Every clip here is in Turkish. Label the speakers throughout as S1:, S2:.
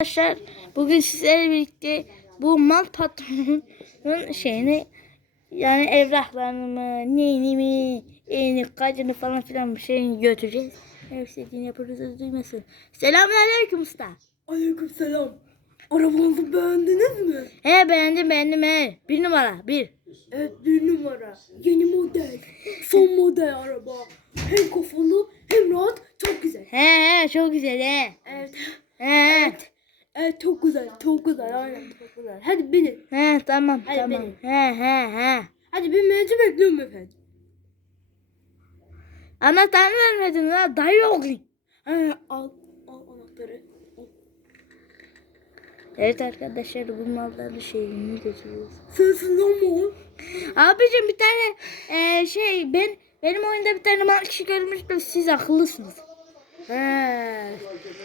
S1: Arkadaşlar bugün sizlerle birlikte bu mal patronunun şeyini yani evraklarını mı, neyini mi, eyni, kaçını falan filan bir şeyini götüreceğiz. Ne istediğini yaparız duymasın. Selamünaleyküm usta.
S2: Aleykümselam. Arabanızı beğendiniz mi?
S1: He beğendim beğendim he. Bir numara bir.
S2: Evet bir numara. Yeni model. Son model araba. Hem kafalı hem rahat. Çok güzel.
S1: He he çok güzel he.
S2: Evet.
S1: He he.
S2: Evet çok güzel. Çok güzel. Aynen çok güzel. Hadi binin.
S1: He tamam
S2: Hadi
S1: tamam.
S2: benim.
S1: He he he.
S2: Hadi binmenizi bekliyorum efendim.
S1: Anahtarını vermedin la dayı oğlu.
S2: He, al. Al anahtarı. Al.
S1: Evet arkadaşlar bu malları şeyini götürüyoruz.
S2: Sensin lan mı?
S1: Abicim bir tane eee, şey ben benim oyunda bir tane mal kişi görmüştüm siz akıllısınız.
S2: He.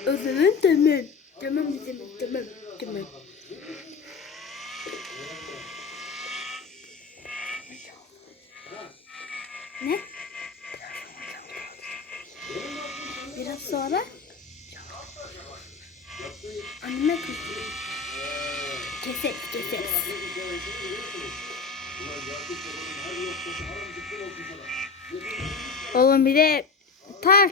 S2: O zaman tamam. Tamam zaman tamam. Tamam.
S1: Ne? Biraz sonra anneme kızıyor. Keseriz keseriz. Oğlum bir de tak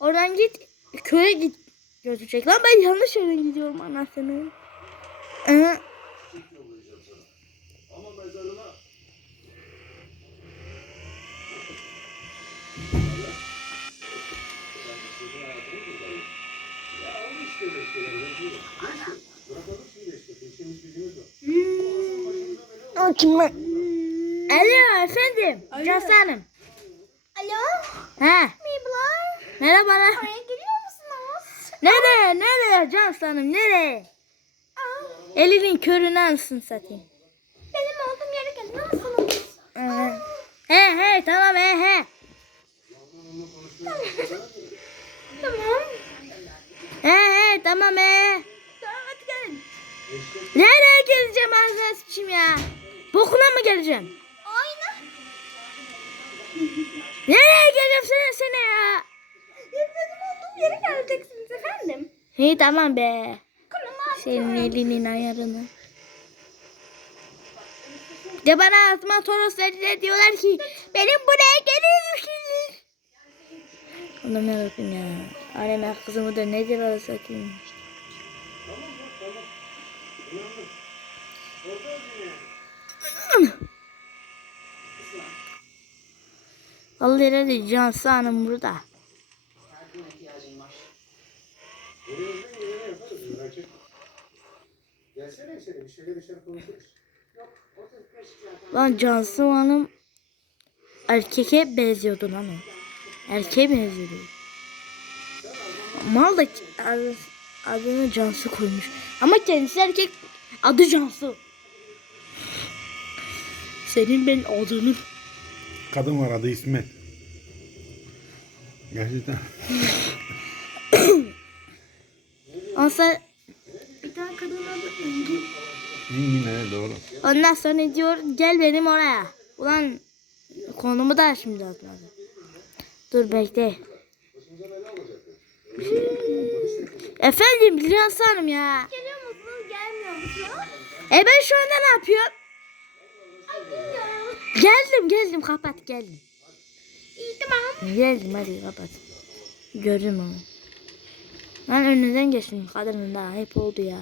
S1: oradan git köye git götürecek. Lan ben yanlış yere gidiyorum anasını. Ee, O kim lan? Alo efendim.
S2: Alo.
S1: Cansu Hanım.
S3: Alo,
S1: He.
S3: merhabalar.
S1: Merhabalar. Nereye? Nereye Cansu Hanım? Nereye? Elinin körünü ansın satayım.
S3: benim olduğum yere gelin. Nasılsınız?
S1: He. He he tamam he he.
S3: Tamam.
S1: He he tamam he.
S3: Tamam hadi gelin.
S1: Nereye geleceğim ağzına sıçayım ya? Bokuna mı geleceğim?
S3: Aynen.
S1: Nereye geleceğim seni seni ya?
S3: Benim olduğum yere geleceksiniz efendim.
S1: İyi tamam be. Senin elinin ayarını. De bana Asma Toros verdiler diyorlar ki benim buraya gelirmişsiniz. Allah'ım yarabbim ya. Anneme kızımı da nedir arası satayım. Vallahi herhalde Cansu Hanım burada.
S4: Gelsene seni bir şeyler dışarı konuşuruz.
S1: Lan Cansu Hanım erkeke benziyordu lan o. Erkeğe benziyordu. Mal da ad- adını Cansu koymuş. Ama kendisi erkek adı Cansu. Senin ben adını.
S4: Kadın var adı İsmet. Gerçekten.
S1: Ondan,
S3: bir tane kadın adı
S4: Yine doğru.
S1: ondan sonra diyor gel benim oraya. Ulan konumu da şimdi atmadı. Dur bekle. Efendim Cansu Hanım ya.
S3: Geliyor musunuz? Gelmiyor musunuz?
S1: E ben şu anda ne yapıyorum?
S3: Ay bilmiyorum.
S1: Geldim geldim kapat geldim.
S3: İyi tamam.
S1: Geldim hadi kapat. Gördüm onu. Ben önünden geçtim kadının daha hep oldu ya.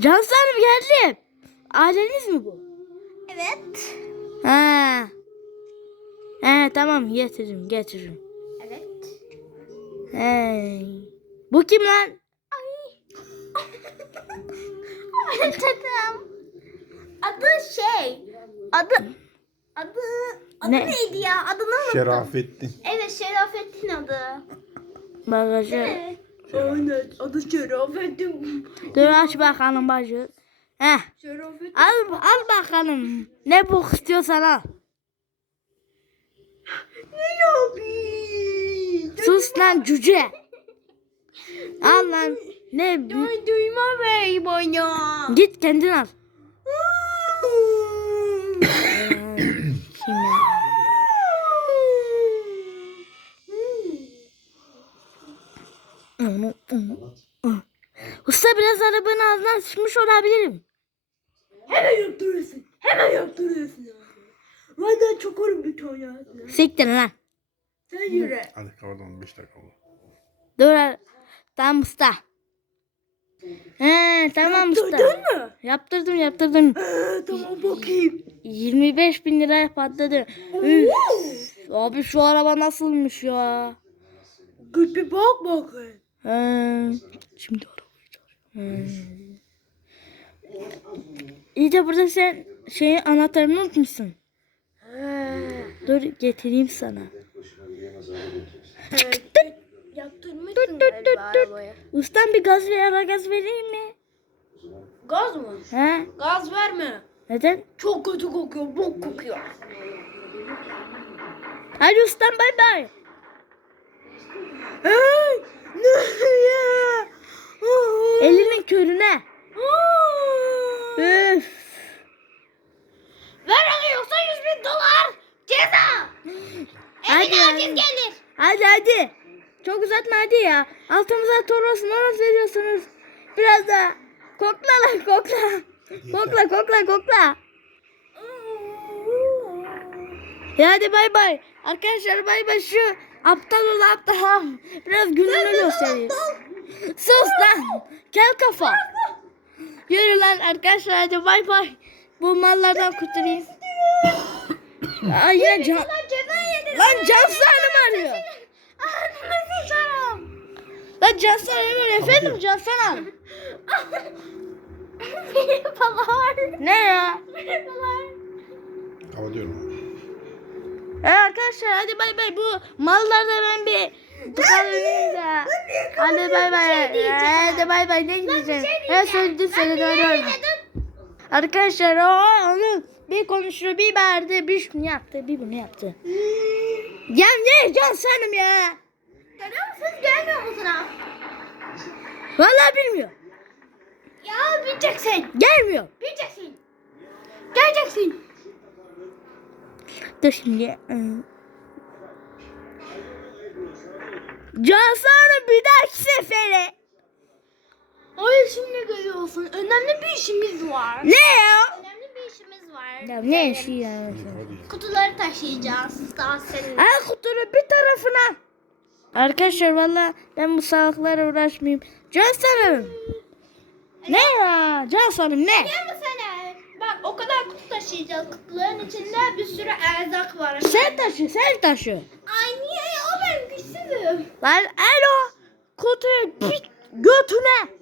S1: Cansu Hanım geldim. Aileniz mi bu?
S3: Evet.
S1: Ha. He tamam getiririm getiririm.
S3: Evet.
S1: Hey. Bu kim lan?
S3: Evet dedim. Adı şey. Adı. Adı. Adı
S1: Ne?
S3: neydi ya? Adını unuttum.
S4: Şerafettin.
S3: Evet Şerafettin adı.
S1: Bagajı.
S3: Evet.
S2: Aynen. Adı Şerafettin.
S1: Dur aç bakalım bacı. Heh.
S2: Şerafettin.
S1: Al, al bakalım. Ne bu istiyorsan al.
S2: Ne yapayım?
S1: Sus lan cüce. Al lan. Ne?
S2: Duy, duyma bey bana.
S1: Git kendin al. Kim ya? Biraz arabanın ağzından sıçmış olabilirim.
S2: Hemen yaptırıyorsun. Hemen yaptırıyorsun abi. Ben de çokarım bir tane ağzına.
S1: Siktir lan.
S2: Sen yürü.
S4: Hadi kapatalım 5 dakika oldu.
S1: Dur. Tamam usta. He tamam usta.
S2: Yaptırdın mı?
S1: Yaptırdım yaptırdım.
S2: Ee, tamam bakayım.
S1: 25 bin liraya patladı. Üf. Abi şu araba nasılmış ya?
S2: Git bir bak bakayım.
S1: He. Şimdi arabayı çağır. He. İyi de burada sen şeyin anahtarını unutmuşsun. Dur getireyim sana.
S3: Yaptırmışsın galiba arabayı.
S1: Ustam bir gaz ver, ara gaz vereyim mi?
S3: Gaz mı?
S1: He?
S3: Gaz verme.
S1: Neden?
S3: Çok kötü kokuyor. Bok kokuyor.
S1: Hadi ustam bay bay.
S2: Hey! Ne ya? Aa!
S1: Elinin körüne. Üf.
S3: Veremiyorsa 100 bin dolar. Ceza.
S1: Hadi
S3: Evine
S1: hadi.
S3: aciz gelir.
S1: Hadi hadi. Çok uzatma hadi ya. Altımıza toros moros veriyorsunuz. Biraz da kokla lan kokla. Kokla kokla kokla. Ya hadi bay bay. Arkadaşlar bay bay şu aptal ol aptal. Biraz gününü göstereyim. Sus lan. Kel kafa. Yürü lan arkadaşlar hadi bay bay. Bu mallardan kurtulayım. Aa, yine can... Lan Cansu Hanım arıyor.
S3: Sıçarım.
S1: Lan Cansu Hanım arıyor. Efendim Cansu Hanım.
S3: Merhabalar.
S1: Ne ya?
S3: Merhabalar.
S4: Kapatıyorum.
S1: E arkadaşlar hadi bay bay. Bu mallarda ben bir tıkanlayayım da. Hadi bay bay. Hadi bay bay. Ne diyeceğim? Ben söyledim söyledim. Hadi bay bay. Arkadaşlar o onun bir konuşuyor bir bağırdı bir şunu yaptı bir bunu yaptı. Ya ne Cansu Hanım ya?
S3: Görüyor musunuz? Gelmiyor mu sana?
S1: Vallahi bilmiyor.
S3: Ya bileceksin.
S1: Gelmiyor.
S3: Bileceksin. Geleceksin.
S1: Dur şimdi. ıı. Cansu Hanım bir dahaki sefere.
S3: Hayır şimdi geliyorsun. Önemli bir işimiz var.
S1: Ne ya?
S3: Önemli bir işimiz var.
S1: Ya ne işi ya?
S3: Kutuları taşıyacağız. Daha senin.
S1: Al kutunun bir tarafına. Arkadaşlar valla ben bu sağlıklara uğraşmayayım. Cansu Hanım. Ne ya? Cansu Hanım ne?
S3: Gel o kadar kutu taşıyacağız. Kutuların içinde bir sürü erzak var.
S1: Sen taşı sen taşı.
S3: Ay niye ya? Ben güçsüzüm.
S1: Lan alo. Kutuyu bir götüne.